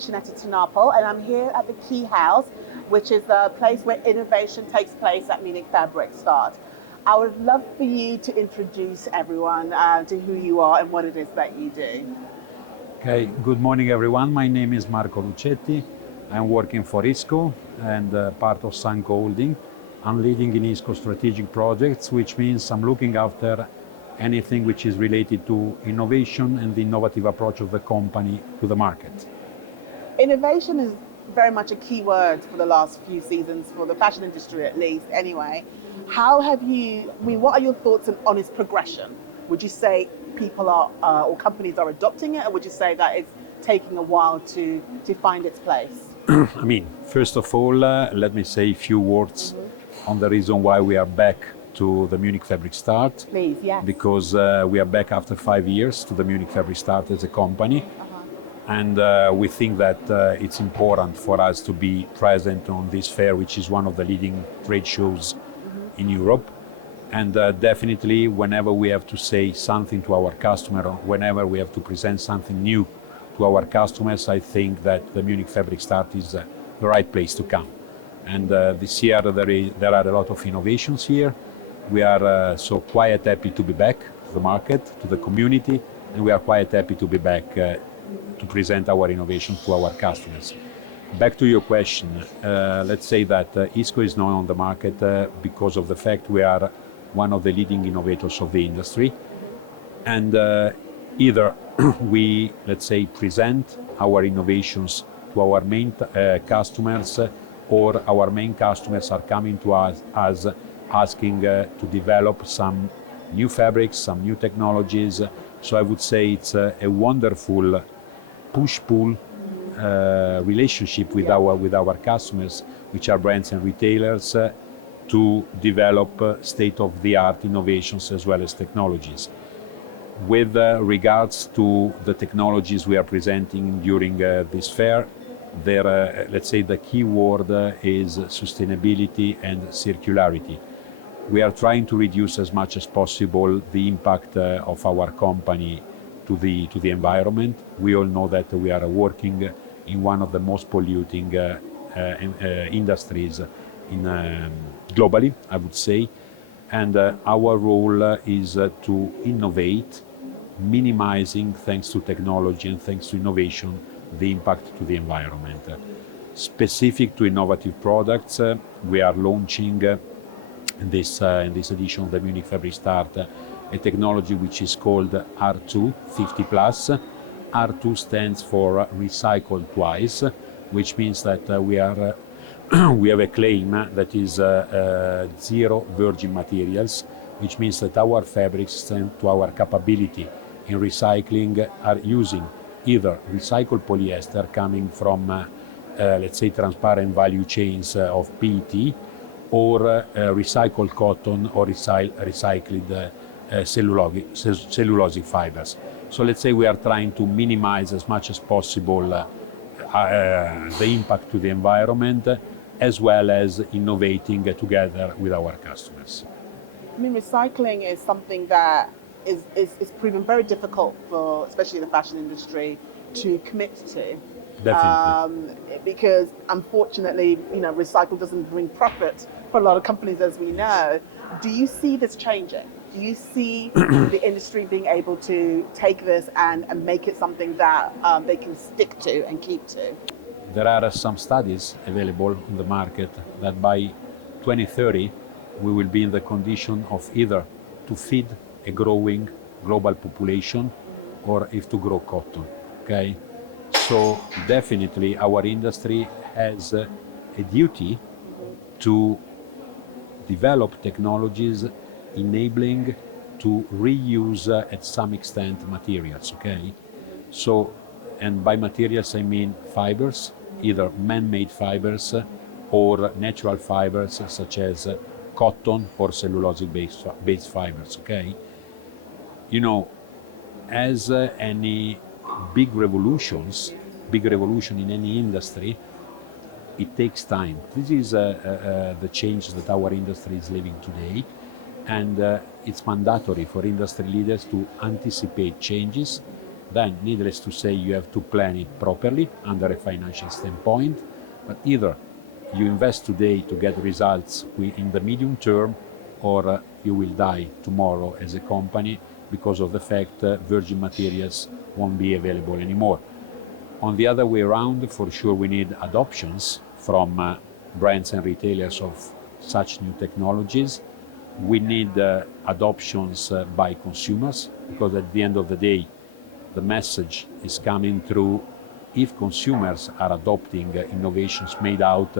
Muchaneta to Napel, and I'm here at the Key House, which is the place where innovation takes place at MUNICH FABRIC START. I would love for you to introduce everyone to who you are and what it is that you do. Okay, good morning everyone. My name is Marco Lucietti. I'm working for ISKO and part of Sanco Holding. I'm leading in ISKO strategic projects, which means I'm looking after anything which is related to innovation and the innovative approach of the company to the market. Innovation is very much a key word for the last few seasons, for the fashion industry at least anyway. What are your thoughts on its progression? Would you say people are, or companies are adopting it, or would you say that it's taking a while to find its place? I mean, first of all, let me say a few words on the reason why we are back to the MUNICH FABRIC START. Please, yes. Because we are back after 5 years to the MUNICH FABRIC START as a company. And we think that it's important for us to be present on this fair, which is one of the leading trade shows in Europe. And definitely, whenever we have to say something to our customer, or whenever we have to present something new to our customers, I think that the MUNICH FABRIC START is the right place to come. And this year there are a lot of innovations here. We are so quite happy to be back to the market, to the community, and we are quite happy to be back to present our innovation to our customers. Back to your question, let's say that ISKO is known on the market because of the fact we are one of the leading innovators of the industry. And either we, let's say, present our innovations to our main customers, or our main customers are coming to us asking to develop some new fabrics, some new technologies. So I would say it's a wonderful push-pull relationship with our customers, which are brands and retailers, to develop state-of-the-art innovations as well as technologies. With regards to the technologies we are presenting during this fair, let's say the key word is sustainability and circularity. We are trying to reduce as much as possible the impact of our company to the environment. We all know that we are working in one of the most polluting industries globally, I would say. And our role is to innovate, minimizing, thanks to technology and thanks to innovation, the impact to the environment. Specific to innovative products, we are launching in this edition of the MUNICH FABRIC START a technology which is called R2 50+. R2 stands for recycle twice, which means that we have a claim that is zero virgin materials, which means that our fabrics, thanks to our capability in recycling, are using either recycled polyester coming from, let's say, transparent value chains of PET, or recycled cotton or recycled cellulosic fibers. So let's say we are trying to minimize as much as possible the impact to the environment, as well as innovating together with our customers. I mean, recycling is something that is proven very difficult for, especially the fashion industry, to commit to. Definitely. Because unfortunately, recycle doesn't bring profit for a lot of companies, as we know. Do you see this changing? Do you see the industry being able to take this and make it something that they can stick to and keep to? There are some studies available on the market that by 2030 we will be in the condition of either to feed a growing global population or if to grow cotton. Okay? So definitely our industry has a duty to develop technologies enabling to reuse at some extent materials. Okay? So, and by materials I mean fibers, either man-made fibers or natural fibers such as cotton or cellulosic-based fibers. Okay? As any big revolution in any industry, it takes time. This is the change that our industry is living today, and it's mandatory for industry leaders to anticipate changes then needless to say, you have to plan it properly under a financial standpoint, but either you invest today to get results in the medium term, or you will die tomorrow as a company because of the fact virgin materials won't be available anymore. On the other way around, for sure we need adoptions from brands and retailers of such new technologies. We need adoptions by consumers, because at the end of the day, the message is coming through if consumers are adopting innovations made out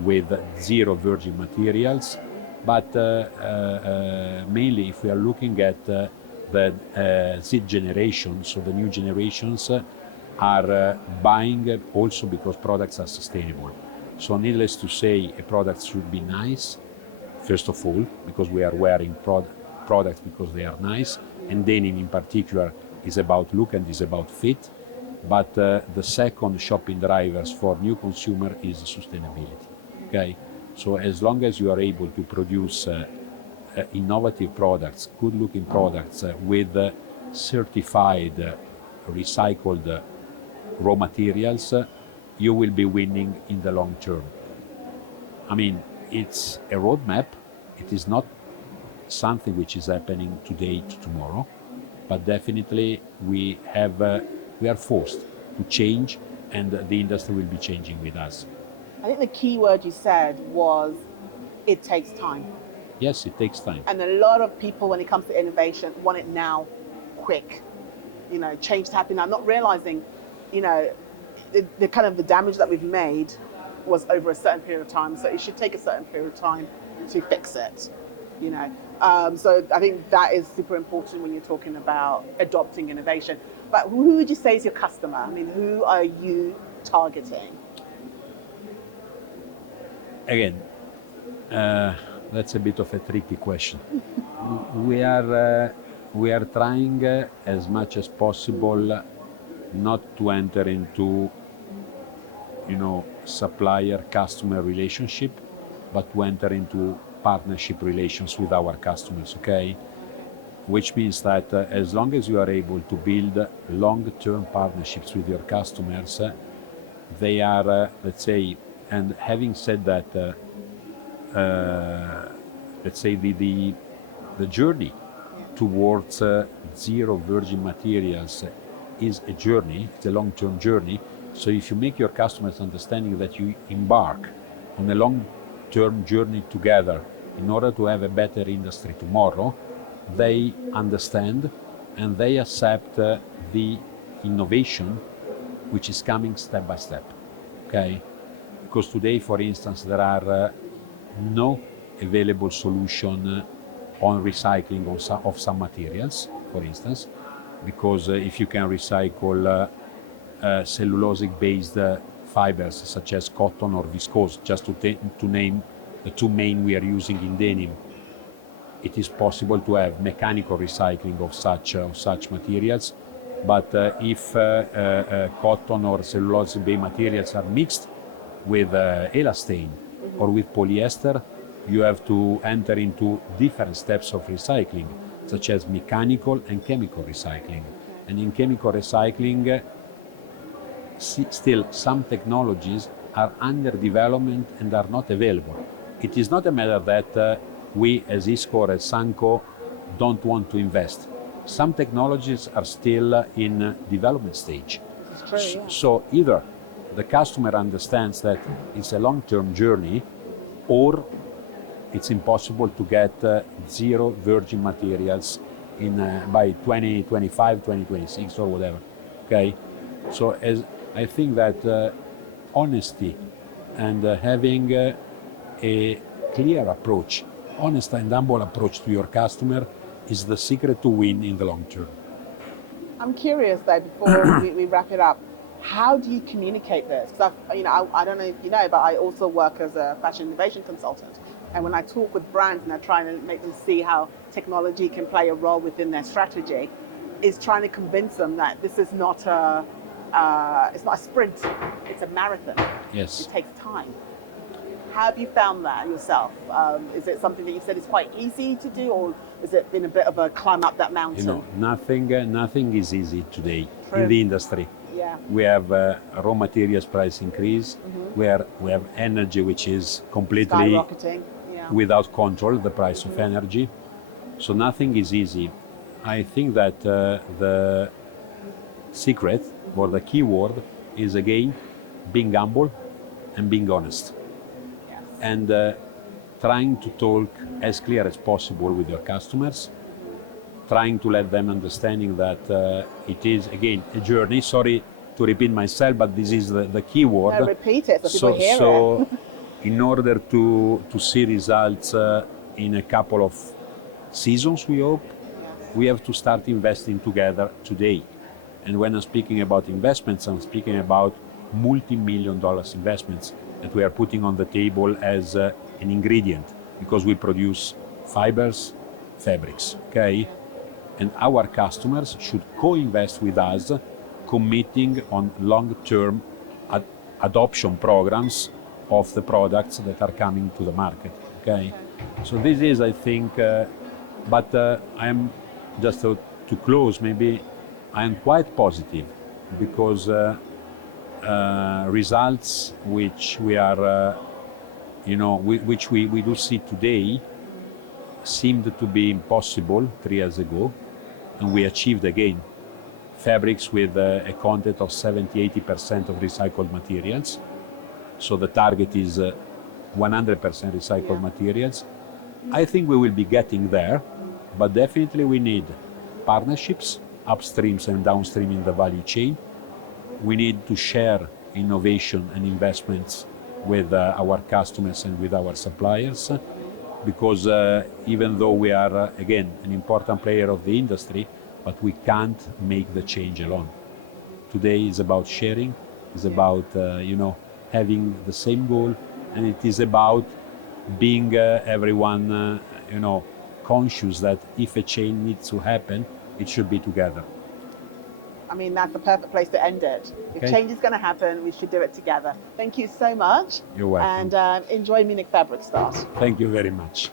with zero virgin materials. But mainly if we are looking at the Z generation, so the new generations are buying also because products are sustainable. So needless to say, a product should be nice, first of all, because we are wearing products because they are nice, and denim in particular is about look and is about fit. But the second shopping drivers for new consumer is sustainability. Okay, so as long as you are able to produce innovative products, good-looking products with certified recycled raw materials, you will be winning in the long term. I mean, it's a roadmap. It is not something which is happening today to tomorrow, but definitely we are forced to change, and the industry will be changing with us. I think the key word you said was, it takes time. Yes, it takes time. And a lot of people, when it comes to innovation, want it now, quick. You know, change to happen now, not realizing, you know, the kind of the damage that we've made was over a certain period of time. So it should take a certain period of time to fix it, you know. So I think that is super important when you're talking about adopting innovation. But who would you say is your customer? I mean, who are you targeting? Again, that's a bit of a tricky question. We are trying as much as possible not to enter into, you know, supplier-customer relationship, but to enter into partnership relations with our customers, okay? Which means that as long as you are able to build long-term partnerships with your customers, they are, let's say, and having said that, let's say the journey towards zero virgin materials is a journey, it's a long-term journey. So if you make your customers understanding that you embark on a long-term journey together in order to have a better industry tomorrow, they understand and they accept the innovation which is coming step by step, okay? Because today, for instance, there are no available solution on recycling of some materials, for instance, because if you can recycle cellulosic-based fibers such as cotton or viscose, just to name the two main we are using in denim, it is possible to have mechanical recycling of such materials. But if cotton or cellulosic-based materials are mixed with elastane or with polyester, you have to enter into different steps of recycling, such as mechanical and chemical recycling. And in chemical recycling, still some technologies are under development and are not available. It is not a matter that we as ISKO or as SUNCO don't want to invest. Some technologies are still in development stage. That's true, yeah. So either the customer understands that it's a long-term journey, or it's impossible to get zero virgin materials by 2025, 2026 or whatever, okay? So I think that honesty and having a clear approach, honest and humble approach to your customer is the secret to win in the long term. I'm curious though, before we wrap it up, how do you communicate this? Because I don't know if you know, but I also work as a fashion innovation consultant. And when I talk with brands and I try to make them see how technology can play a role within their strategy, is trying to convince them that this is not it's not a sprint, it's a marathon. Yes. It takes time. How have you found that yourself? Is it something that you said is quite easy to do, or has it been a bit of a climb up that mountain? You know, nothing is easy today True. in the industry. Yeah. We have raw materials price increase. We have energy which is completely Skyrocketing. Yeah. without control, the price of energy. So nothing is easy. I think that the secret or the key word is again being humble and being honest. Yes. And trying to talk as clear as possible with your customers, trying to let them understanding that it is again a journey. Sorry to repeat myself, but this is the key word. No, repeat it so people hear so it. in order to see results in a couple of seasons, we hope, we have to start investing together today. And when I'm speaking about investments, I'm speaking about multi-million dollars investments that we are putting on the table as an ingredient, because we produce fibers, fabrics, okay? And our customers should co-invest with us, committing on long-term adoption programs of the products that are coming to the market, okay? So this is, I think, but I am just to close, maybe I am quite positive, because results which we are, which we do see today seemed to be impossible 3 years ago, and we achieved again fabrics with a content of 70-80% of recycled materials. So the target is 100% recycled materials. I think we will be getting there, but definitely we need partnerships, upstreams and downstream in the value chain. We need to share innovation and investments with our customers and with our suppliers, because even though we are, again, an important player of the industry, but we can't make the change alone. Today is about sharing, is about having the same goal, and it is about being everyone conscious that if a change needs to happen, it should be together. I mean, that's the perfect place to end it. If change is going to happen, we should do it together. Thank you so much. You're welcome. And enjoy Munich Fabric Start. Thank you very much.